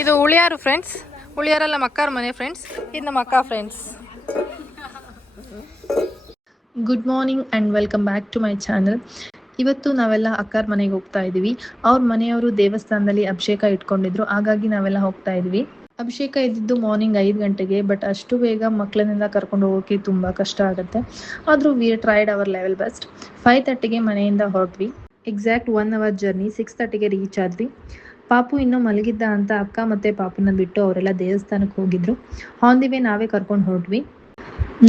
ಇದು ಉಳಿಯಾರು ಫ್ರೆಂಡ್ಸ್. ಉಳಿಯಾರಲ್ಲ ಮಕ್ಕಾರ ಮನೆ ಫ್ರೆಂಡ್ಸ್. ಇದು ನಮ್ಮ ಅಕ್ಕ friends. Good morning and welcome back to my channel. ಇವತ್ತು ನಾವೆಲ್ಲ ಅಕ್ಕಾರ ಮನೆಗೆ ಹೋಗ್ತಾ ಇದ್ದೀವಿ. ಅವ್ರ ಮನೆಯವರು ದೇವಸ್ಥಾನದಲ್ಲಿ ಅಭಿಷೇಕ ಇಟ್ಕೊಂಡಿದ್ರು, ಹಾಗಾಗಿ ನಾವೆಲ್ಲ ಹೋಗ್ತಾ ಇದ್ವಿ. ಅಭಿಷೇಕ ಇದ್ದಿದ್ದು ಮಾರ್ನಿಂಗ್ 5 ಗಂಟೆಗೆ. ಬಟ್ ಅಷ್ಟು ಬೇಗ ಮಕ್ಕಳನ್ನೆಲ್ಲ ಕರ್ಕೊಂಡು ಹೋಗೋಕ್ಕೆ ತುಂಬ ಕಷ್ಟ ಆಗುತ್ತೆ. ಆದರೂ we tried our level best. 5:30ಗೆ ಮನೆಯಿಂದ ಹೊರಟ್ವಿ. Exact 1 hour journey. 6:30ಗೆ ರೀಚ್ ಆದ್ವಿ. ಪಾಪು ಇನ್ನೂ ಮಲಗಿದ್ದ ಅಂತ ಅಕ್ಕ ಮತ್ತು ಪಾಪುನ ಬಿಟ್ಟು ಅವರೆಲ್ಲ ದೇವಸ್ಥಾನಕ್ಕೆ ಹೋಗಿದ್ರು. ಆನ್ ದಿ ವೇ ನಾವೇ ಕರ್ಕೊಂಡು ಹೊರಟ್ವಿ.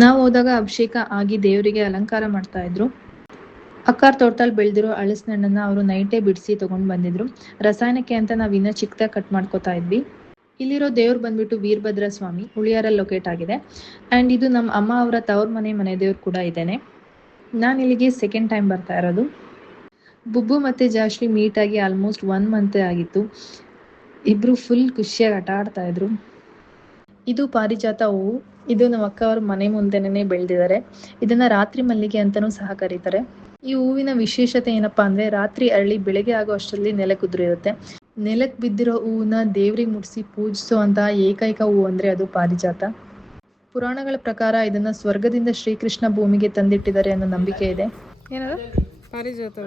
ನಾವು ಹೋದಾಗ ಅಭಿಷೇಕ ಆಗಿ ದೇವರಿಗೆ ಅಲಂಕಾರ ಮಾಡ್ತಾ ಇದ್ರು. ಅಕ್ಕಾರ ತೋಟದಲ್ಲಿ ಬೆಳೆದಿರೋ ಹಣ್ಣನ್ನು ಅವರು ನೈಟೇ ಬಿಡಿಸಿ ತೊಗೊಂಡು ಬಂದಿದ್ರು. ರಸಾಯನಕ್ಕೆ ಅಂತ ನಾವು ಇನ್ನೂ ಚಿಕ್ಕದಾಗಿ ಕಟ್ ಮಾಡ್ಕೋತಾ ಇದ್ವಿ. ಇಲ್ಲಿರೋ ದೇವ್ರು ಬಂದ್ಬಿಟ್ಟು ವೀರಭದ್ರ ಸ್ವಾಮಿ, ಉಳಿಯಾರಲ್ಲಿ ಲೊಕೇಟ್ ಆಗಿದೆ. ಆ್ಯಂಡ್ ಇದು ನಮ್ಮ ಅಮ್ಮ ಅವರ ತವ್ರ ಮನೆ ದೇವ್ರು ಕೂಡ ಇದ್ದೇನೆ. ನಾನು ಇಲ್ಲಿಗೆ ಸೆಕೆಂಡ್ ಟೈಮ್ ಬರ್ತಾ ಇರೋದು. ಬುಬ್ಬು ಮತ್ತು ಜಾಶ್ವಿ ಮೀಟಾಗಿ ಆಲ್ಮೋಸ್ಟ್ 1 ಮಂತ್ ಆಗಿತ್ತು. ಇಬ್ಬರು ಫುಲ್ ಖುಷಿಯಾಗಿ ಆಟ ಆಡ್ತಾ ಇದ್ರು. ಇದು ಪಾರಿಜಾತ ಹೂವು. ಇದು ನಮ್ಮ ಅಕ್ಕ ಅವ್ರ ಮನೆ ಮುಂದೆನೇ ಬೆಳೆದಿದ್ದಾರೆ. ಇದನ್ನ ರಾತ್ರಿ ಮಲ್ಲಿಗೆ ಅಂತಲೂ ಸಹ ಕರೀತಾರೆ. ಈ ಹೂವಿನ ವಿಶೇಷತೆ ಏನಪ್ಪಾ ಅಂದರೆ, ರಾತ್ರಿ ಅರಳಿ ಬೆಳಗ್ಗೆ ಆಗೋ ಅಷ್ಟರಲ್ಲಿ ನೆಲಕ್ಕೆ ಉದುರಿರುತ್ತೆ. ನೆಲಕ್ಕೆ ಬಿದ್ದಿರೋ ಹೂವನ್ನ ದೇವ್ರಿಗೆ ಮುಡಿಸಿ ಪೂಜಿಸೋ ಅಂತ ಏಕೈಕ ಹೂವು ಅಂದರೆ ಅದು ಪಾರಿಜಾತ. ಪುರಾಣಗಳ ಪ್ರಕಾರ ಇದನ್ನ ಸ್ವರ್ಗದಿಂದ ಶ್ರೀಕೃಷ್ಣ ಭೂಮಿಗೆ ತಂದಿಟ್ಟಿದ್ದಾರೆ ಅನ್ನೋ ನಂಬಿಕೆ ಇದೆ. ಏನದು ಪಾರಿಜಾತ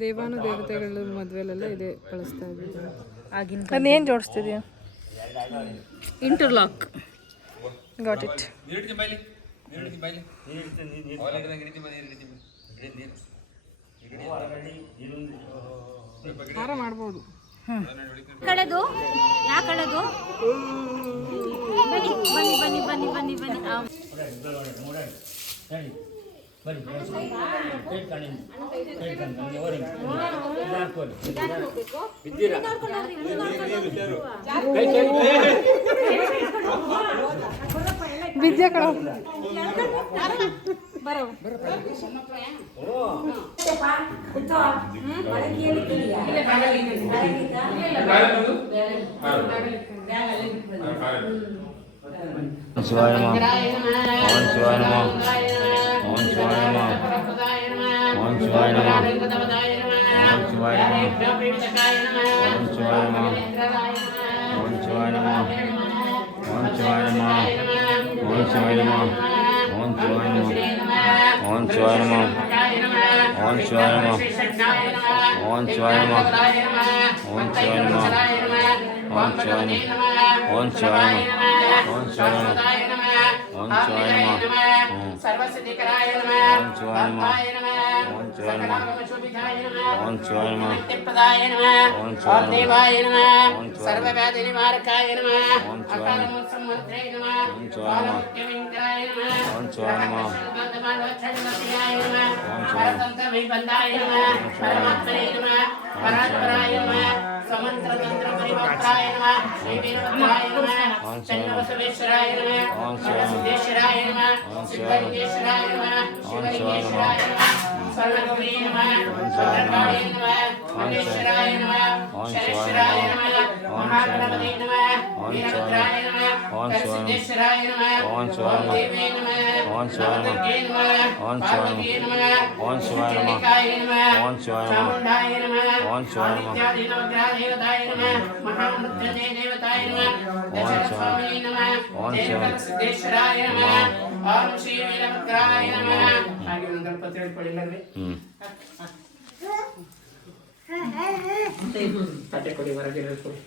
ದೇವಾನು ದೇವತೆಗಳ ಮದುವೆಲೆಲ್ಲ ಇದೆ ಕಳಿಸ್ತಾ ಇದ್ದೀವಿ. ಆಗಿನ ಅದೇನು ಜೋಡಿಸ್ತಿದ್ಯಾ? ಇಂಟರ್ಲಾಕ್. Got it. ಹಾರ ಮಾಡ್ಬೋದು. ಕಳೆದು ಯಾ ಕಳೆದು ಬನ್ನಿ ಬನ್ನಿ ಬನ್ನಿ ಬನ್ನಿ ಬನ್ನಿ ಬನ್ನಿ ವಿದ್ಯಾ ಕಣ ಶಿವಾಯ ನಮಃ. ಓಂ ಶಿವಾಯ ನಮಃ. ಓಂ ಶಿವಾಯ ನಮಃ. ಓಂ ಶಿವಾಯ ನಮಃ. ಓಂ ಶಿವಾಯ ನಮಃ. ಓಂ ಶಿವಾಯ ನಮಃ. ಓಂ ಶಿವಾಯ ನಮಃ. ಓಂ ಶಿವಾಯ ನಮಃ. ಓಂ ಶಿವಾಯ ನಮಃ. ಓಂ ಶಿವಾಯ ನಮಃ. ಓಂ ಶಿವಾಯ ನಮಃ. ಓಂ ಶಿವಾಯ ನಮಃ. ಓಂ ಶಿವಾಯ ನಮಃ. ಓಂ ಶಿವಾಯ ನಮಃ. ಓಂ ಶಿವಾಯ ನಮಃ. ಓಂ ಶಿವಾಯ ನಮಃ. ಓಂ ಶಿವಾಯ ನಮಃ. ಓಂ ಶಿವಾಯ ನಮಃ. ಸರ್ವಸಿದ್ಧಿಕರಾಯ ನಮಃ. ಓಂ ಶಿವಾಯ ನಮಃ. ಓಂ ಶಿವಾಯ ನಮಃ. ಓಂ ಶಿವಾಯ ನಮಃ. ಮುಕ್ತಿಪ್ರದಾಯ ನಮಃ. ಓಂ ಶಿವಾಯ ದೇವಾಯ ನಮಃ. ಸರ್ವವ್ಯಾಧಿ ನಿವಾರಕಾಯ ನಮಃ. ಓಂ ಶಿವಾಯ ನಮಃ. ಸಮುದ್ರೇ ನಮಃ. ಓಂ ಶಿವಾಯ ನಮಃ. ಮುಕ್ತಿವಿಂಕರಾಯ ನಮಃ. ಓಂ ಶಿವಾಯ ನಮಃ. ಬಂಧಮಾನವಚ್ಛನ್ನತಿಯಾಯ ನಮಃ. ಪರತಂತ್ರ ವಿಬಂಧಾಯ ನಮಃ. ಪರಮಾತ್ಮನೇ ನಮಃ. ಪರಾತ್ಪರಾಯ ನಮಃ. ಸಮಂತ್ರತಂತ್ರ ಪರಿವಕ್ತಾಯ ನಮಃ. ಶ್ರೀ ವೀರಭದ್ರಾಯ ನಮಃ. ಚನ್ನಬಸವೇಶ್ವರಾಯ ನಮಃ. ಸಿದ್ದೇಶ್ವರಾಯ ನಮಃ. ಸಿದ್ಧಲಿಂಗೇಶ್ವರಾಯ ನಮಃ. ಶಿವಲಿಂಗೇಶ್ವರಾಯ ನಮಃ. ಸರ್ವಗೌರೀ ನಮಃ. ಭದ್ರಕಾಳಿ ನಮಃ. ಮಲ್ಲೇಶ್ವರಾಯ ನಮಃ. ಶನೇಶ್ವರಾಯ ನಮಃ. ಮಹಾಗಣಪತಿ ನಮಃ. ವೀರಭದ್ರಾಯ ನಮಃ. ಸಿದ್ದೇಶ್ವರಾಯ ನಮಃ. ದೇವೇ ನಮಃ. ನವದುರ್ಗೇ ನಮಃ. ಪಾರ್ವತೀ ನಮಃ. ಚಂಡಿಕಾಯ ನಮಃ. ಚಾಮುಂಡಾಯ ನಮಃ. ಆದಿತ್ಯಾದಿ ನವಗ್ರಹ ದೇವತಾಯ ನಮಃ. ಮಹಾಮೃತ್ಯುಂಜಯ ದೇವತಾಯ ನಮಃ. ದಶರಥಸ್ವಾಮಿನೇ ನಮಃ. ದೇವರ ಸಿದ್ದೇಶ್ವರಾಯ ನಮಃ. ಓಂ ಶ್ರೀ ವೀರಭದ್ರಾಯ ನಮಃ. ಹಾಗೆ ಒಂದು ಗಣಪತಿ ಹೇಳ್ಕೊಳ್ಳಿಲ್ಲವೇ? ತಟ್ಟೆ ಕೊಡಿ, ಹೊರಗೆ ಹೇಳ್ಕೊಳ್ಳಿ.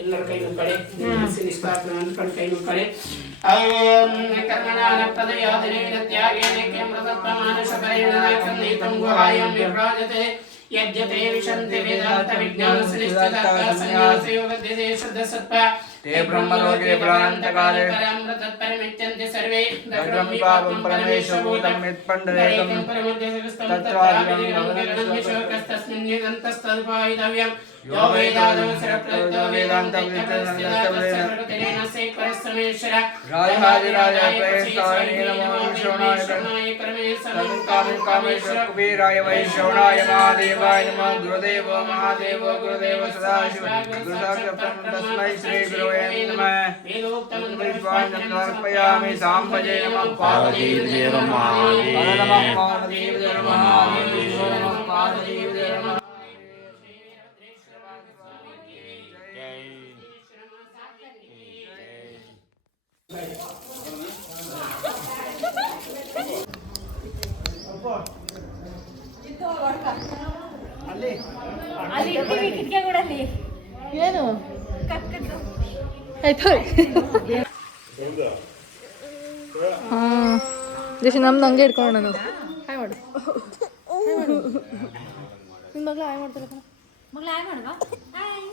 ಎಲ್ಲರ ಕೈ ಮುಕ್ಕಳೆ, ನಿಷ್ಪಾತ್ರ ಅಂದ್ಕೊಂಡು ಕೈ ಮುಕ್ಕಳೆ. ಕರ್ಮಣಾನ ಪದವ್ಯಾಧನೆ ತ್ಯಾಗೇನೆ ಕೇಮ್ರತತ್ವ ಮಾನಸ ಪರಿಣಾಮಕಂ ನೀತಂ ಗುಹಾಯಂ ವಿಭ್ರಾಜತೆ ಯಜ್ಞತೆ ವಿಶಂತೆ ವೇದಾಂತ ವಿಜ್ಞಾನ ಸನಿಷ್ಠಿತಾರ್ಥ ಸನ್ಯಾಸ ಯೋಗದ್ಯತೆ ಶ್ರದ್ಧ ಸತ್ವ ते ब्रह्मलोके प्रान्तकाले परमृतत्परमित्यन्ते सर्वे दग्रं पापं परमेश्वरभूतं यत्पण्डरेकं तत्रादिगणं विशोकस्तस्मिन्निदन्तस्तदुपायितव्यं यो वेदादो सरप्रतो वेदान्तं विद्यान्तस्तेन सेकरस्समेश्वर राजाधिराज प्रेष्ठाय नमो शोणाय परमेश्वरं कामेश्वर कुबेराय वैश्रवणाय महादेवाय नमः गुरुदेव महादेव गुरुदेव सदाशिव गुरुसाक्षात् तस्मै श्री गुरुवे नमः वेदोक्तं समर्पयामि सांबजे नमः पार्वतीदेव नमः पार्वतीदेव नमः पार्वतीदेव नमः ಅಲ್ಲಿ ಇರ್ತೀವಿ ಕಿಟಕಿಗಳಲ್ಲಿ. ಏನು ಕಟ್ಕಟ್ಟು ಆಯ್ತು ಹಾಂ ಜಸ್ಟ್ ನಮ್ದು ಹಂಗೆ ಇಟ್ಕೊಳ್ಳೋಣ ನಾವು. ಹಾಯ್ ಮಾಡು ನಿಮ್ಮ ಮಗಳು ಹಾಯ್ ಮಾಡ್ತಾರೆ ಕಣ. ಮಗಳ ಹಾಯ್ ಮಾಡುವ. ಹಾಯ್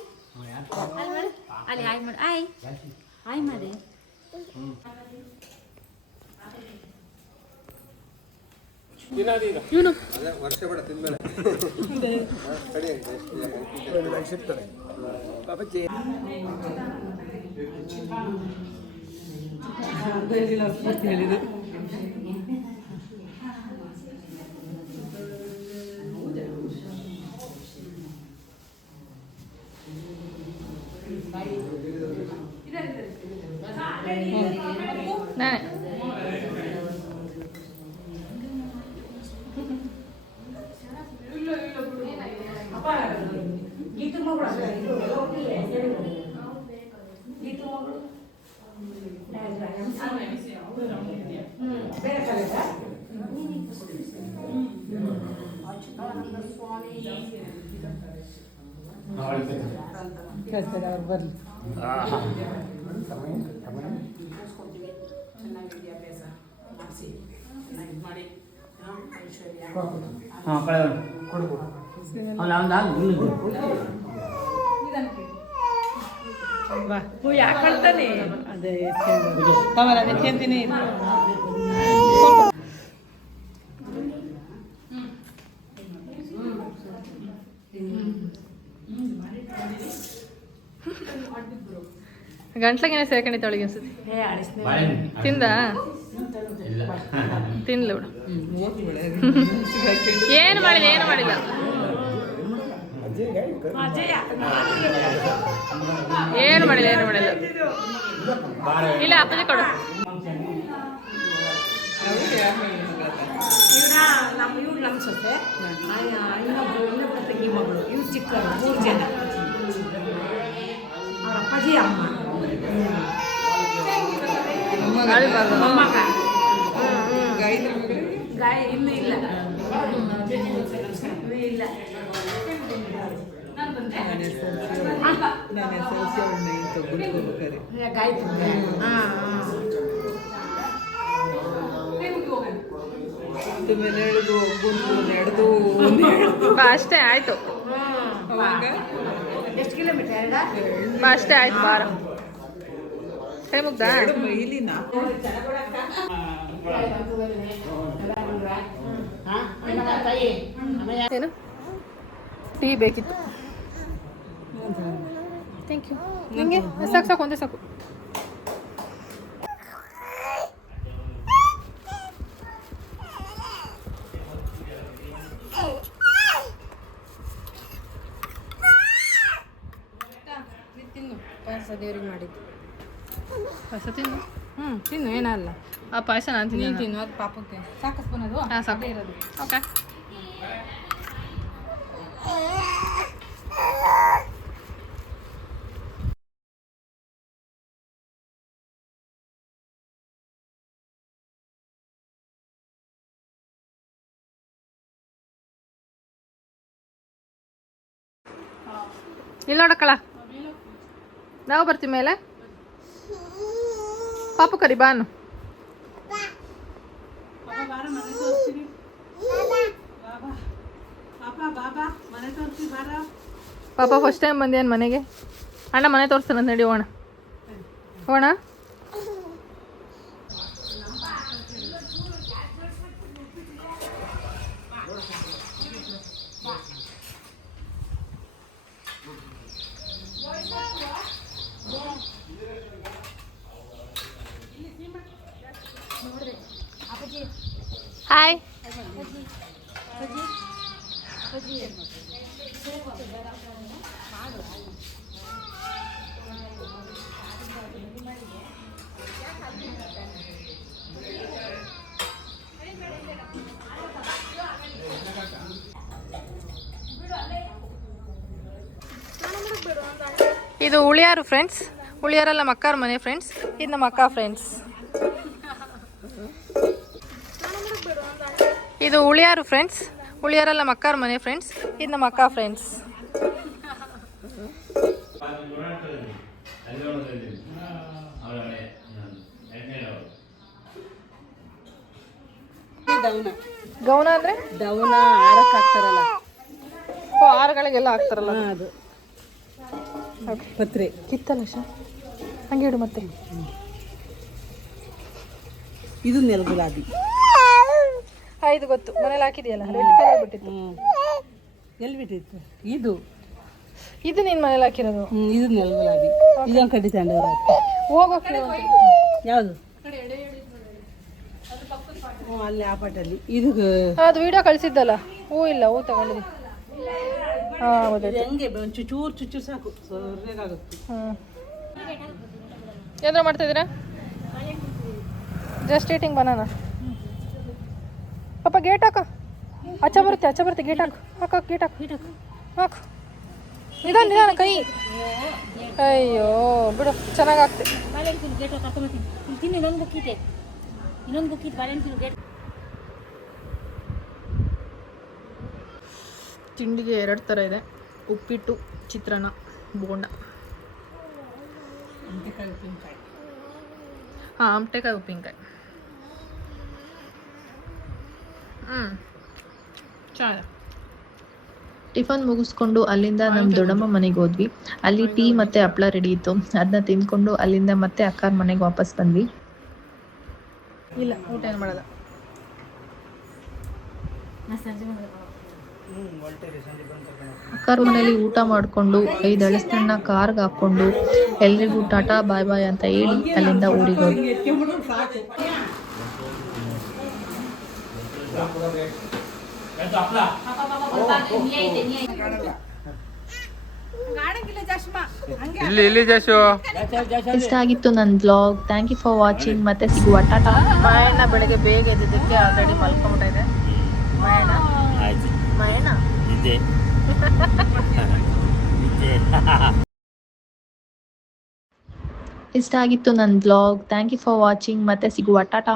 ಅಲ್ಲಿ ಮಾಡು, ಅಲ್ಲಿ ಹಾಯ್ ಮಾಡು. ಹಾಯ್ ಹಾಯ್ ಮಾಡಿ. ಇವನು ನಾನೇ ಯಾಕಳ್ತಾನೆ ಅದೇ ತಮರ ಅದಕ್ಕೆ ಅಂತೀನಿ. ಗಂಟ್ಲಾಗೇನೆ ಸೇರ್ಕೊಂಡಿತ್ತು ಅವಳಿಗೆ ಅನ್ಸುತ್ತೆ. ತಿಂದ ತಿನ್ಲು ಬಿಡು. ಏನು ಮಾಡಿಲ್ಲ ಏನು ಮಾಡಿಲ್ಲ ಏನು ಮಾಡಿಲ್ಲ ಏನು ಮಾಡಿಲ್ಲ. ಇಲ್ಲ ಅಪ್ಪಜಿ ಕೊಡು. ನಮ್ಮ ಇವ್ರು ನಮ್ಮ ಸೊಸೆ ಇನ್ನೊಬ್ಬರು ತಂಗಿ ಮಗಳು ಇವ್ರು ಚಿಕ್ಕ 3 ಜನ ಅವ್ರ ಅಪ್ಪಾಜಿ ಅಮ್ಮ ಮೊಮ್ಮಗ ಗಾಯ ಇನ್ನೂ ಇಲ್ಲ ಇಲ್ಲ ಬಾ ಅಷ್ಟೇ ಆಯ್ತು. ಎಷ್ಟು ಕಿಲೋಮೀಟರ್? ಬಾ ಅಷ್ಟೇ ಆಯ್ತು ಬಾರ. ಕೈ ಮುಗ್ದ ಏನು ಟೀ ಬೇಕಿತ್ತು. Thank you. ನಿಮಗೆ ಸಾಕು ಸಾಕು ಒಂದೇ ಸಾಕು. ತಿನ್ನು ಪಾಯಸ ದೇವ್ರಿಗೆ ಮಾಡಿದ್ದು ಪಾಯಸ ತಿನ್ನು. ತಿನ್ನು ಏನಲ್ಲ. ಆ ಪಾಯಸ ನಾನು ನೀನು ತಿನ್ನು. ತಿನ್ನು ಅದು ಪಾಪಕ್ಕೆ ಸಾಕು ಸ್ಪೂನ್ ಅದು. ಹಾಂ ಸಾಕು ಇರೋದು. ಓಕೆ. ಇಲ್ಲಿ ನೋಡಕ್ಕಳ ನಾವು ಬರ್ತೀವಿ ಮೇಲೆ. ಪಾಪು ಕರಿ ಬಾನು. ಪಾಪ ಫಸ್ಟ್ ಟೈಮ್ ಬಂದೇನು ಮನೆಗೆ. ಅಣ್ಣ ಮನೆ ತೋರಿಸ್ತಾನೆ ನಡಿ ಹೋಣ ಹೋಣ. ಹಾಯ್. ಇದು ಉಳಿಯಾರು ಫ್ರೆಂಡ್ಸ್. ಉಳಿಯಾರಲ್ಲ ನಮ್ಮ ಅಕ್ಕಾರ ಮನೆ ಫ್ರೆಂಡ್ಸ್, ಇದು ನಮ್ಮ ಅಕ್ಕ ಫ್ರೆಂಡ್ಸ್. ಇದು ಉಳಿಯಾರು ಫ್ರೆಂಡ್ಸ್, ಉಳಿಯಾರಲ್ಲ ನಮ್ಮ ಅಕ್ಕಾರ ಮನೆ ಫ್ರೆಂಡ್ಸ್, ಇದು ನಮ್ಮ ಅಕ್ಕ ಫ್ರೆಂಡ್ಸ್. ಗೌನ ಅಂದ್ರೆ ದವನ ಹಾರಕ್ಕೆ ಹಾಕ್ತಾರಲ್ಲ, ಹಾರಗಳಿಗೆಲ್ಲ ಹಾಕ್ತಾರಲ್ಲ ಅದು ಪತ್ರೆ. ಕಿತ್ತಲ್ಲ ಶಾ ಹಂಗೆ ಇಡು. ಮತ್ತೆ ಇದು ನೆಲಗುಲಾಬಿ. ಇದು ಗೊತ್ತು, ಮನೇಲಿ ಹಾಕಿದೆಯಲ್ಲ, ರೆಡ್ ಕಲರ್ ಬಿಟ್ಟಿತ್ತು. ಎಲ್ಲಿ ಬಿಟ್ಟಿತ್ತು ಇದು? ಇದು ನೀನು ಮನೇಲಿ ಹಾಕಿರೋದು. ಇದು ನೆಲಗುಲಾಬಿ. ಇದೊಂದು ಕಡ್ಡಿ ತಗೊಂಡವ್ರ ಹೋಗೋಕೆ ಯಾವುದು? ಅಲ್ಲಿ ಆ ಪಾಟಲ್ಲಿ ಇದು ಅದು ವಿಡಿಯೋ ಕಳಿಸಿದ್ದಲ್ಲ. ಹೂ ಇಲ್ಲ, ಹೂ ತಗೊಂಡಿದ್ವಿ. ಹಾಂ ಹೌದು. ಹೆಂಗೆ ಚೂರು ಚುಚ್ಚು ಸಾಕು, ಸರಿಯಾಗುತ್ತೆ. ಏನಾರ ಮಾಡ್ತಾಯಿದ್ದೀರಾ? Just eating banana. ಪಾಪ ಗೇಟ್ ಹಾಕು. ಆಚೆ ಬರುತ್ತೆ ಗೇಟ್ ಹಾಕು. ಹಾಕು ಗೇಟ್ ಹಾಕು. ನಿಧಾನ ನಿಧಾನ ಕೈ. ಅಯ್ಯೋ ಬಿಡು, ಚೆನ್ನಾಗಿ ಆಗ್ತೆ. ತಿಂಡಿಗೆ 2 ಥರ ಇದೆ, ಉಪ್ಪಿಟ್ಟು, ಚಿತ್ರಾನ್ನ, ಬೋಂಡ. ಹಾಂ, ಆಮಟೆಕಾಯಿ ಉಪ್ಪಿನಕಾಯಿ. ಚೆನ್ನಾಗಿದೆ. ಟಿಫನ್ ಮುಗಿಸ್ಕೊಂಡು ಅಲ್ಲಿಂದ ನಮ್ಮ ದೊಡ್ಡಮ್ಮ ಮನೆಗೆ ಹೋದ್ವಿ. ಅಲ್ಲಿ ಟೀ ಮತ್ತು ಹಪ್ಪಳ ರೆಡಿ ಇತ್ತು. ಅದನ್ನ ತಿಂದ್ಕೊಂಡು ಅಲ್ಲಿಂದ ಮತ್ತೆ ಅಕ್ಕಾರ ಮನೆಗೆ ವಾಪಸ್ ಬಂದ್ವಿ. ಇಲ್ಲ, ಊಟ ಏನು ಮಾಡಲ್ಲ. ಅಕ್ಕಾರ ಮನೇಲಿ ಊಟ ಮಾಡಿಕೊಂಡು 5 ಹಲಸಿನನ್ನ ಕಾರ್ಗೆ ಹಾಕ್ಕೊಂಡು ಎಲ್ರಿಗೂ ಟಾಟಾ ಬಾಯ್ ಬಾಯ್ ಅಂತ ಹೇಳಿ ಅಲ್ಲಿಂದ ಊರಿಗೆ ಹೋದ್ವಿ. ಇಷ್ಟ ಆಗಿತ್ತು ನನ್ನ blog. Thank you for watching. ಮತ್ತೆ ಸಿಗುವ, ಟಾಟಾ. ಮಾಯಣ್ಣ ಬೆಳಗ್ಗೆ ಬೇಗ ಎದ್ದಿದ್ದಕ್ಕೆ ಆಲ್ರೆಡಿ ಮಲ್ಕೊಂಡ್ಬಿಟ್ಟ ಇದೆ. ಮಾಯಣ್ಣ ಇಷ್ಟ ಆಗಿತ್ತು ನನ್ನ blog. Thank you for watching. ಮತ್ತೆ ಸಿಗುವ, ಟಾಟಾ.